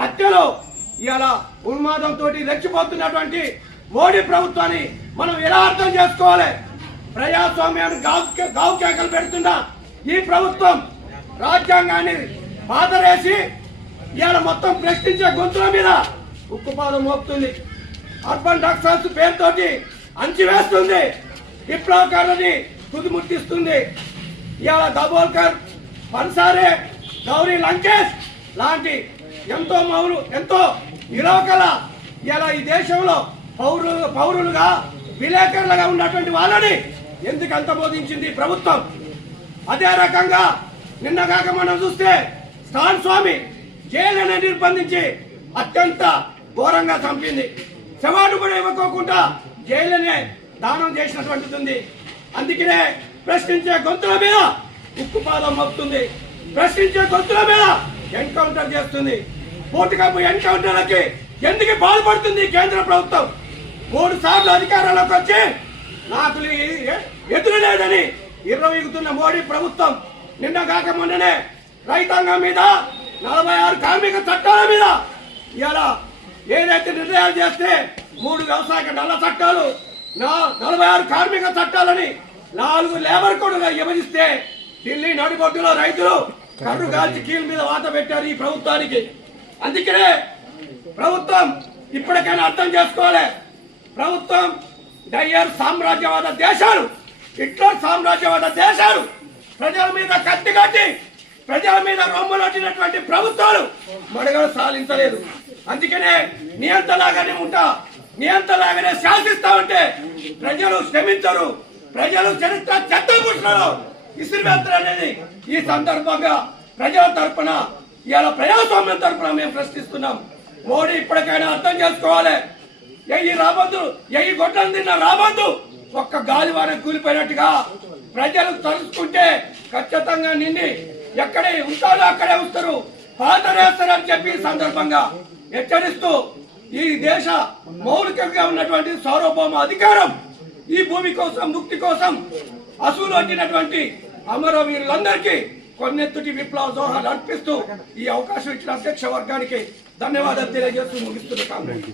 హత్యలు ఇలా ఉన్మాదంతో రెచ్చిపోతున్నటువంటి మోడీ ప్రభుత్వాన్ని మనం ఎలా అర్థం చేసుకోవాలి? ప్రజాస్వామ్యాన్ని గావు కేకలు పెడుతున్న ఈ ప్రభుత్వం రాజ్యాంగాన్ని పాతరేసి ఇవాళ మొత్తం ప్రశ్నించే గొంతుల మీద ఉక్కుపాదం మోపుతుంది. అర్బన్ డాక్టర్స్ పేరుతోటి అంచివేస్తుంది, విప్లవకారులని తుదిముట్టిస్తుంది. ఇవాళ దబోల్కర్, పన్సారే, గౌరీ లంకేష్ లాంటి ఎంతో విలోకల ఇలా ఈ దేశంలో పౌరులుగా విలేకరులుగా ఉన్నటువంటి వాళ్ళని ఎందుకు అంతమోదించింది ప్రభుత్వం? అదే రకంగా నిన్నగాక మనం చూస్తే స్టాన్ స్వామి జైలుని నిర్బంధించి అత్యంత ఘోరంగా చంపింది. శవాన్ని కూడా ఇవ్వకోకుండా జైలునే దానం చేసినటువంటిది ఉంది. అందుకనే ప్రశ్నించే గొంతుల మీద ఉక్కుపాదం మోపుతుంది, ప్రశ్నించే గొంతుల మీద ఎన్కౌంటర్ చేస్తుంది. పూర్తికప్పు ఎన్కౌంటర్లకి ఎందుకు పాల్పడుతుంది కేంద్ర ప్రభుత్వం? 3 సార్లు అధికారంలోకి వచ్చి నాకు ఎదురు లేదని ఇర్రవీగుతున్న మోడీ ప్రభుత్వం నిన్న కాక మొన్ననే రైతాంగం మీద 46 కార్మిక చట్టాల మీద ఇలా ఏదైతే నిర్ణయాలు చేస్తే 3 వ్యవసాయ నల్ల చట్టాలు, 46 కార్మిక చట్టాలని 4 లేబర్ కోడ్గా విభజిస్తే ఢిల్లీ నడిబొడ్డులో రైతులు కర్రు కాల్చి కీళ్ళ మీద వాత పెట్టారు ఈ ప్రభుత్వానికి. అందుకనే ప్రభుత్వం ఇప్పటికైనా అర్థం చేసుకోవాలి. ప్రభుత్వం డయ్యర్ సామ్రాజ్యవాద దేశాలు, హిట్లర్ సామ్రాజ్యవాద దేశాలు ప్రజల మీద కత్తి కట్టి ప్రజల మీద రొమ్ములొట్టినటువంటి ప్రభుత్వాలు మడుగలు సాధించలేదు. అందుకనే నియంతలాగానే నియంతలాగానే శాసిస్తా ఉంటే ప్రజలు శ్రమించరు, ప్రజలు చరిత్ర చెత్తపుష్పలో విసిరివేస్తారు అనేది ఈ సందర్భంగా ప్రజల తరపున ఇవాళ ప్రజాస్వామ్యం తరపున మేము ప్రశ్నిస్తున్నాం. మోడీ ఇప్పటికైనా అర్థం చేసుకోవాలి. ఎయ్యి గొడ్డలు తిన్న రాబందు ఒక్క గాలివాన కూలిపోయినట్టుగా ప్రజలు తలుచుకుంటే ఖచ్చితంగా నిన్ను ఎక్కడే ఉంటారో అక్కడే ఉంస్తారు, పాతరేస్తారని చెప్పి సందర్భంగా హెచ్చరిస్తూ ఈ దేశ మౌలికంగా ఉన్నటువంటి సార్వభౌమ అధికారం, ఈ భూమి కోసం ముక్తి కోసం అసూలు వచ్చినటువంటి అమరవీరులందరికీ కొన్నెత్తుటి విప్లవ జోహాలు అర్పిస్తూ ఈ అవకాశం ఇచ్చిన అధ్యక్ష వర్గానికి ధన్యవాదాలు తెలియజేస్తూ ముగిస్తున్న కాంగ్రెస్.